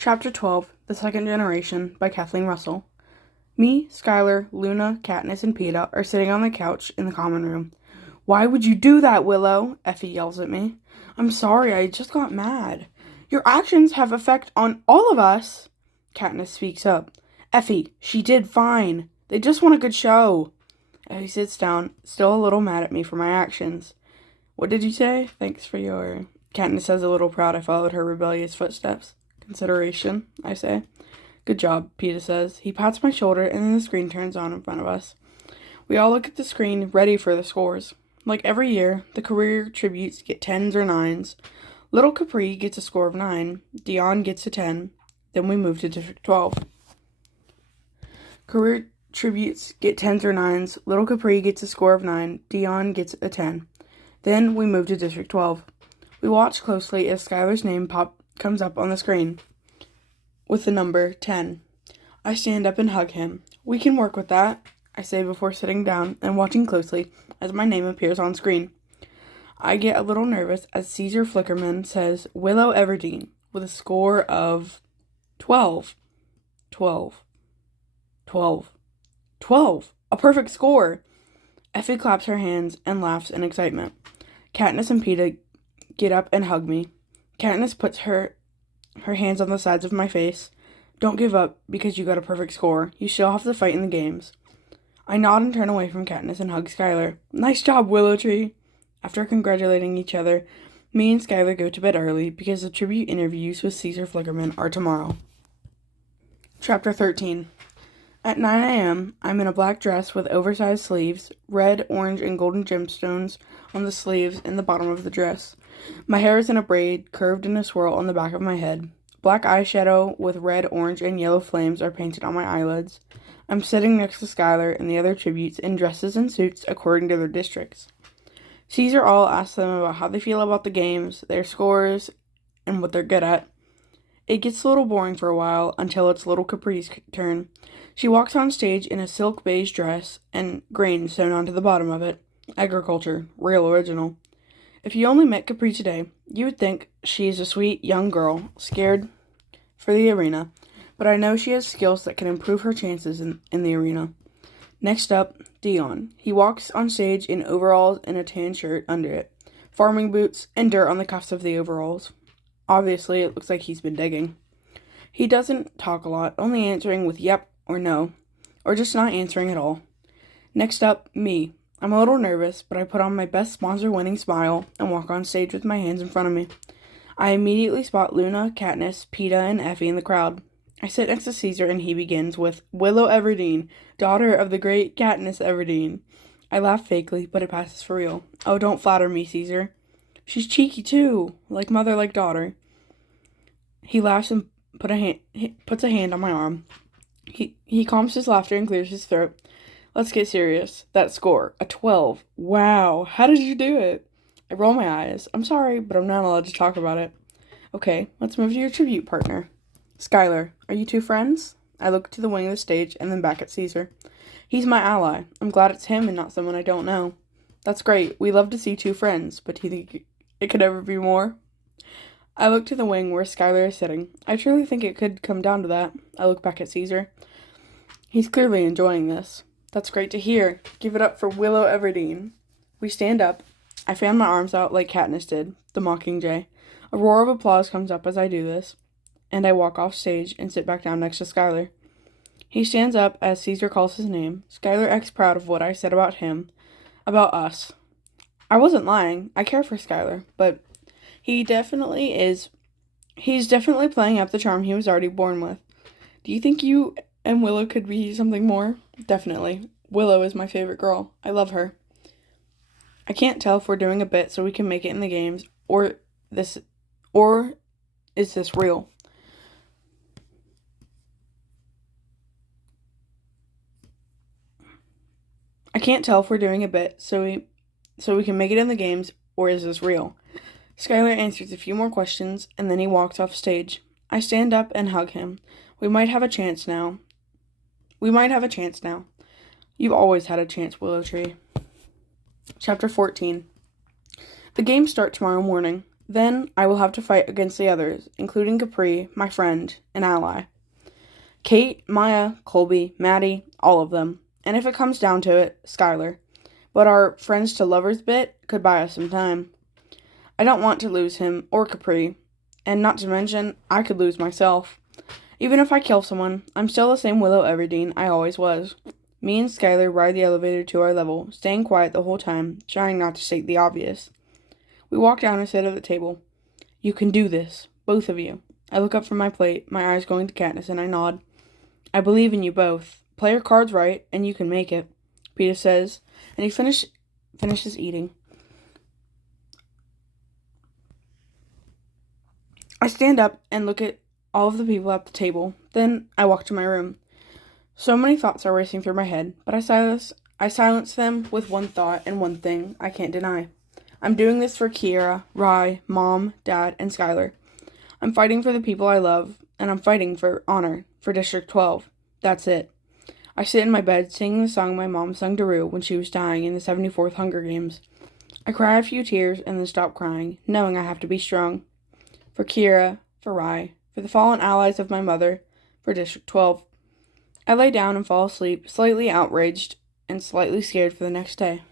Chapter 12, The Second Generation, by Kathleen Russell. Me, Skylar, Luna, Katniss, and Peeta are sitting on the couch in the common room. "Why would you do that, Willow?" Effie yells at me. "I'm sorry, I just got mad." "Your actions have effect on all of us." Katniss speaks up. "Effie, she did fine. They just want a good show." Effie sits down, still a little mad at me for my actions. "What did you say? Thanks for your..." Katniss says, a little proud I followed her rebellious footsteps. "Consideration," I say. "Good job," Peeta says. He pats my shoulder, and then the screen turns on in front of us. We all look at the screen, ready for the scores. Like every year, the career tributes get 10s or 9s. Little Capri gets a score of 9. Dion gets a 10. Then we move to District 12. Career tributes get 10s or 9s. Little Capri gets a score of 9. Dion gets a 10. Then we move to District 12. We watch closely as Skylar's name comes up on the screen with the number 10. I stand up and hug him. "We can work with that," I say before sitting down and watching closely as my name appears on screen. I get a little nervous as Caesar Flickerman says Willow Everdeen with a score of 12. 12. 12. 12! A perfect score! Effie claps her hands and laughs in excitement. Katniss and Peeta get up and hug me. Katniss puts her hands on the sides of my face. "Don't give up because you got a perfect score. You still have to fight in the games." I nod and turn away from Katniss and hug Skylar. "Nice job, Willow Tree." After congratulating each other, me and Skylar go to bed early because the tribute interviews with Caesar Flickerman are tomorrow. Chapter 13. At 9 a.m., I'm in a black dress with oversized sleeves, red, orange, and golden gemstones on the sleeves and the bottom of the dress. My hair is in a braid, curved in a swirl on the back of my head. Black eyeshadow with red, orange, and yellow flames are painted on my eyelids. I'm sitting next to Skylar and the other tributes in dresses and suits according to their districts. Caesar all asks them about how they feel about the games, their scores, and what they're good at. It gets a little boring for a while until it's Little Capri's turn. She walks on stage in a silk beige dress and grains sewn onto the bottom of it. Agriculture. Real original. If you only met Capri today, you would think she is a sweet young girl, scared for the arena, but I know she has skills that can improve her chances in the arena. Next up, Dion. He walks on stage in overalls and a tan shirt under it, farming boots, and dirt on the cuffs of the overalls. Obviously, it looks like he's been digging. He doesn't talk a lot, only answering with yep or no, or just not answering at all. Next up, me. I'm a little nervous, but I put on my best sponsor-winning smile and walk on stage with my hands in front of me. I immediately spot Luna, Katniss, Peeta, and Effie in the crowd. I sit next to Caesar and he begins with Willow Everdeen, daughter of the great Katniss Everdeen. I laugh fakely, but it passes for real. "Oh, don't flatter me, Caesar." "She's cheeky too, like mother, like daughter." He laughs and puts a hand on my arm. He calms his laughter and clears his throat. "Let's get serious. That score, a 12. Wow, how did you do it?" I roll my eyes. "I'm sorry, but I'm not allowed to talk about it." "Okay, let's move to your tribute partner. Skylar, are you two friends?" I look to the wing of the stage and then back at Caesar. "He's my ally. I'm glad it's him and not someone I don't know." "That's great. We love to see two friends, but do you think it could ever be more?" I look to the wing where Skylar is sitting. I truly think it could come down to that. I look back at Caesar. He's clearly enjoying this. "That's great to hear. Give it up for Willow Everdeen." We stand up. I fan my arms out like Katniss did, the Mockingjay. A roar of applause comes up as I do this, and I walk off stage and sit back down next to Skylar. He stands up as Caesar calls his name. Skylar acts proud of what I said about him, about us. I wasn't lying. I care for Skylar, but he's definitely playing up the charm he was already born with. Do you think you and Willow could be something more? Definitely. Willow is my favorite girl. I love her. I can't tell if we're doing a bit so we can make it in the games, or is this real? I can't tell if we're doing a bit so we can make it in the games, or is this real? Skylar answers a few more questions, and then he walks off stage. I stand up and hug him. We might have a chance now. You've always had a chance, Willow Tree. Chapter 14. The games start tomorrow morning. Then I will have to fight against the others, including Capri, my friend, and ally. Kate, Maya, Colby, Maddie, all of them. And if it comes down to it, Skylar. But our friends to lovers bit could buy us some time. I don't want to lose him or Capri. And not to mention, I could lose myself. Even if I kill someone, I'm still the same Willow Everdeen I always was. Me and Skylar ride the elevator to our level, staying quiet the whole time, trying not to state the obvious. We walk down and sit at the table. You can do this, both of you. I look up from my plate, my eyes going to Katniss, and I nod. I believe in you both. Play your cards right, and you can make it, Peeta says, and he finishes eating. I stand up and look at all of the people at the table. Then I walk to my room. So many thoughts are racing through my head, but I silence them with one thought and one thing I can't deny. I'm doing this for Kiera, Rye, Mom, Dad, and Skylar. I'm fighting for the people I love, and I'm fighting for honor, for District 12. That's it. I sit in my bed singing the song my mom sung to Rue when she was dying in the 74th Hunger Games. I cry a few tears and then stop crying, knowing I have to be strong. For Kiera, for Rye, for the fallen allies of my mother, for District 12. I lay down and fall asleep, slightly outraged and slightly scared for the next day.